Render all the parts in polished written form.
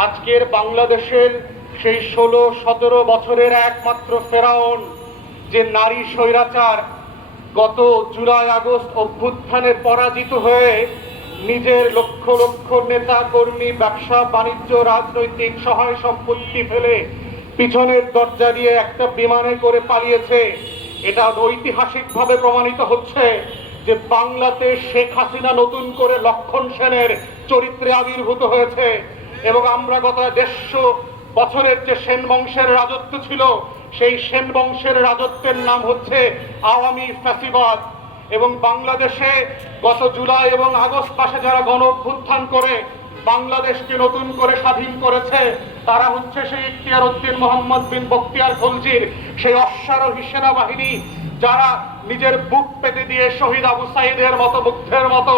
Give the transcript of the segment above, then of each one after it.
আজকের বাংলাদেশের সেই 16-17 বছরের একমাত্র ফেরাউন যে নারী স্বৈরাচার গত জুলাই আগস্ট অভ্যুত্থানে পরাজিত হয়ে নিজের লক্ষ লক্ষ নেতা কর্মী, ব্যবসা বাণিজ্য, রাজনৈতিক সহায় সম্পত্তি ফেলে পিছনের দরজা দিয়ে একটা বিমানে করে পালিয়েছে। এটা ঐতিহাসিকভাবে প্রমাণিত হচ্ছে যে বাংলাতে শেখ হাসিনা নতুন করে লক্ষণ সেনের চরিত্রে আবির্ভূত হয়েছে। এবং আমরা গত 150 বছরের যে সেন বংশের রাজত্ব ছিল, সেই সেন বংশের রাজত্বের নাম হচ্ছে আওয়ামী ফ্যাসিবাদ। এবং বাংলাদেশে গত জুলাই এবং আগস্ট মাসে যারা গণ অভ্যুত্থান করে বাংলাদেশকে নতুন করে স্বাধীন করেছে, তারা হচ্ছে সেই ইখতিয়ার উদ্দিন মোহাম্মদ বিন বখতিয়ার খলজির সেই অশ্বারোহী সেনাবাহিনী, যারা নিজের বুক পেতে দিয়ে শহীদ আবু সাইদের মতো মুগ্ধের মতো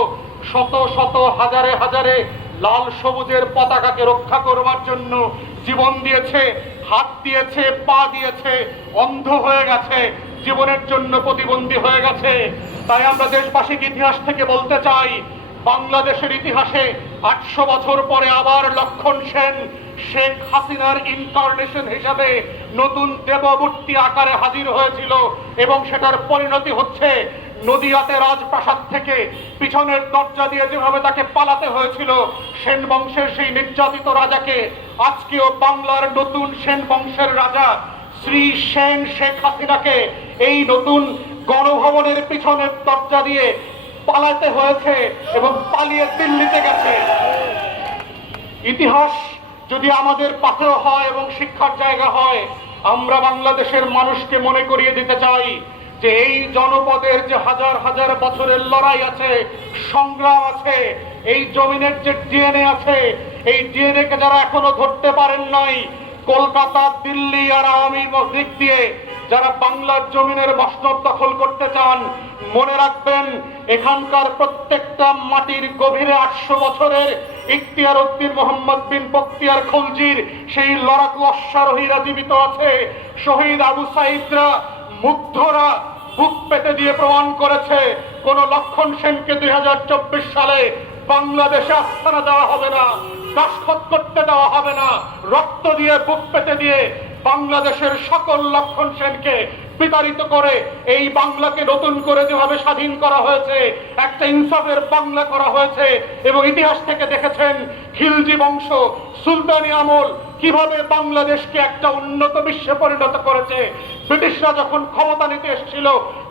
শত শত হাজারে হাজারে লাল সবুজের পতাকাকে রক্ষা করবার জন্য জীবন দিয়েছে, হাত দিয়েছে, পা দিয়েছে, অন্ধ হয়ে গেছে, জীবনের জন্য প্রতিবন্ধী হয়ে গেছে। তাই আমরা দেশবাসীকে ইতিহাস থেকে বলতে চাই, বাংলাদেশের ইতিহাসে 800 বছর পরে আবার লক্ষণ সেন শেখ হাসিনার ইনকার্নেশন হিসাবে নতুন দেবমূর্তি আকারে হাজির হয়েছিল। এবং সেটার পরিণতি হচ্ছে নদিয়াতে রাজপ্রাসাদ থেকে পিছনের দরজা দিয়ে যেভাবে তাকে পালাতে হয়েছিল সেন বংশের সেই নির্যাতিত রাজাকে, আজকেও বাংলার নতুন সেন বংশের রাজা শ্রী সেন শেখ হাসিনাকে এই নতুন গণভবনের পিছনের দরজা দিয়ে পালাতে হয়েছে এবং পালিয়ে দিল্লিতে গেছে। ইতিহাস যদি আমাদের পাথেয় হয় এবং শিক্ষার জায়গা হয়, আমরা বাংলাদেশের মানুষকে মনে করিয়ে দিতে চাই যে এই জনপদের যে হাজার হাজার বছরের লড়াই আছে, সংগ্রাম আছে, এই জমিনের যে ডিএনএ আছে, এই ডিএনএ কে যারা এখনো ধরতে পারেন নাই, কলকাতা, দিল্লি আর আওয়ামী দিক দিয়ে যারা বাংলার জমিনের মসনদ দখল করতে চান, মনে রাখবেন এখানকার প্রত্যেকটা মাটির গভীরে 800 বছরের ইখতিয়ার উদ্দিন মোহাম্মদ বিন বখতিয়ার খলজির সেই লড়াকু অশ্বারোহীরা জীবিত আছে। শহীদ আবু সাইদরা, মুগ্ধরা বুক পেতে দিয়ে প্রমাণ করেছে কোন লক্ষণ সেনকে 2024 সালে বাংলাদেশে আস্থানা দেওয়া হবে না, দাসখত করতে দেওয়া হবে না। রক্ত দিয়ে, বুক পেতে দিয়ে বাংলাদেশের সকল লক্ষণ সেনকে বিতাড়িত করে এই বাংলাকে নতুন করে যেভাবে স্বাধীন করা হয়েছে, একটা ইনসাফের বাংলা করা হয়েছে। এবং ইতিহাস থেকে দেখেছেন খিলজি বংশ, সুলতানি আমল কিভাবে বাংলাদেশকে একটা উন্নত বিশ্বে পরিণত করেছে। ব্রিটিশরা যখন ক্ষমতা নিতে এসেছিল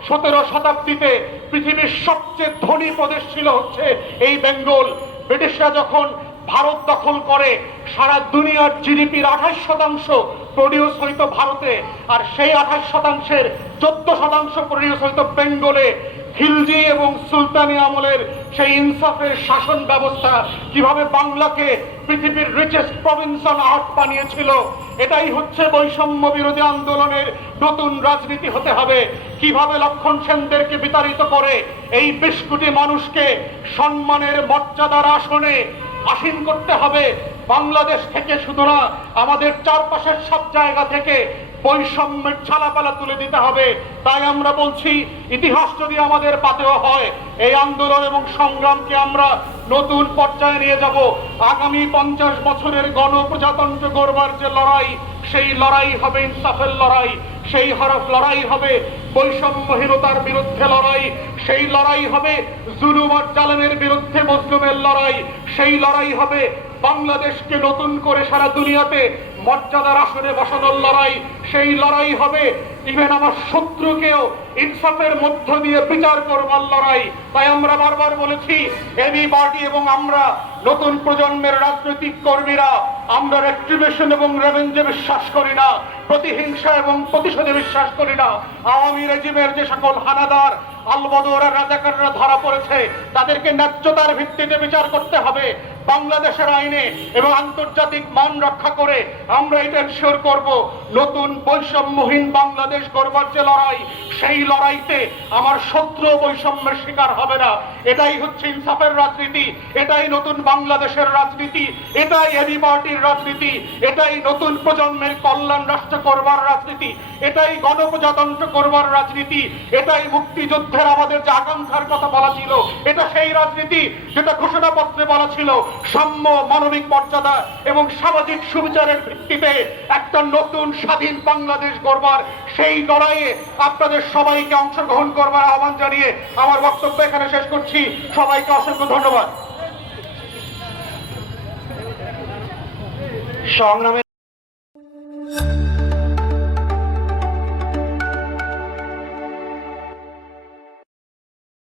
17 শতাব্দীতে, পৃথিবীর সবচেয়ে ধনী প্রদেশ ছিল হচ্ছে এই বেঙ্গল। ব্রিটিশরা যখন ভারত দখল করে, সারা দুনিয়ার জিডিপির 28% প্রডিউস হইতো ভারতে, আর সেই 28%-এর 14% প্রডিউস হইতো বেঙ্গলে। খিলজি এবং সুলতানি আমলের সেই ইনসাফের শাসন ব্যবস্থা কিভাবে বাংলাকে পৃথিবীর রিচেস্ট প্রভিন্স অন আর্থ বানিয়েছিল, এটাই হচ্ছে বৈষম্য বিরোধী আন্দোলনের নতুন রাজনীতি হতে হবে। কিভাবে লক্ষণ সেনদেরকে বিতাড়িত করে এই 20 কোটি মানুষকে সম্মানের মর্যাদার আসনে আসীন করতে হবে। বাংলাদেশ থেকে শুধু না, আমাদের চারপাশের সব জায়গা থেকে বৈষম্যের ছালাপালা তুলে দিতে হবে। তাই আমরা বলছি, ইতিহাস যদি আমাদের পাথেয় হয়, এই আন্দোলন এবং সংগ্রামকে আমরা নতুন পর্যায়ে নিয়ে যাব। আগামী 50 বছরের গণপ্রজাতন্ত্র গড়বার যে লড়াই, সেই লড়াই হবে ইনসাফের লড়াই, সেই লড়াই হবে বৈষম্যহীনতার বিরুদ্ধে লড়াই, সেই লড়াই হবে জুলুম আর জালেমের বিরুদ্ধে মজলুমের লড়াই, সেই লড়াই হবে বাংলাদেশকে নতুন করে সারা দুনিয়াতে মর্যাদার আসনে বসানোর লড়াই, সেই লড়াই হবে ইভেন আমার শত্রুকেও ইনসাফের মধ্য দিয়ে বিচার করবার লড়াই। তাই আমরা বারবার বলেছি, এবি পার্টি এবং আমরা নতুন প্রজন্মের রাজনৈতিক কর্মীরা আমরা রেট্রিবিউশন এবং রেভেঞ্জে বিশ্বাস করি না, প্রতিহিংসা এবং প্রতিশোধে বিশ্বাস করি না। আওয়ামী রেজিমের যে সকল হানাদার, আলবদর আর রাজাকাররা ধরা পড়েছে, তাদেরকে ন্যায্যতার ভিত্তিতে বিচার করতে হবে বাংলাদেশের আইনে এবং আন্তর্জাতিক মান রক্ষা করে। আমরা এটা এনশিওর করব নতুন বৈষম্যহীন বাংলাদেশ গড়বার যে লড়াই, সেই লড়াইতে আমার শত্রু বৈষম্যের শিকার হবে না। এটাই হচ্ছে ইনসাফের রাজনীতি, এটাই নতুন বাংলাদেশের রাজনীতি, এটাই এবি পার্টির রাজনীতি, এটাই নতুন প্রজন্মের কল্যাণ রাষ্ট্র করবার রাজনীতি, এটাই গণপ্রজাতন্ত্র করবার রাজনীতি, এটাই মুক্তিযুদ্ধের আমাদের যে আকাঙ্ক্ষার কথা বলা ছিল, এটা সেই রাজনীতি যেটা ঘোষণাপত্রে বলা ছিল সাম্য, মানবিক মর্যাদা এবং সামাজিক সুবিচারের ভিত্তিতে একটা নতুন স্বাধীন বাংলাদেশ গড়বার সেই লড়াইয়ে আপনাদের সবাইকে অংশগ্রহণ করবার আহ্বান জানিয়ে আমার বক্তব্য এখানে শেষ করছি। সবাইকে অসংখ্য ধন্যবাদ। সংগ্রামী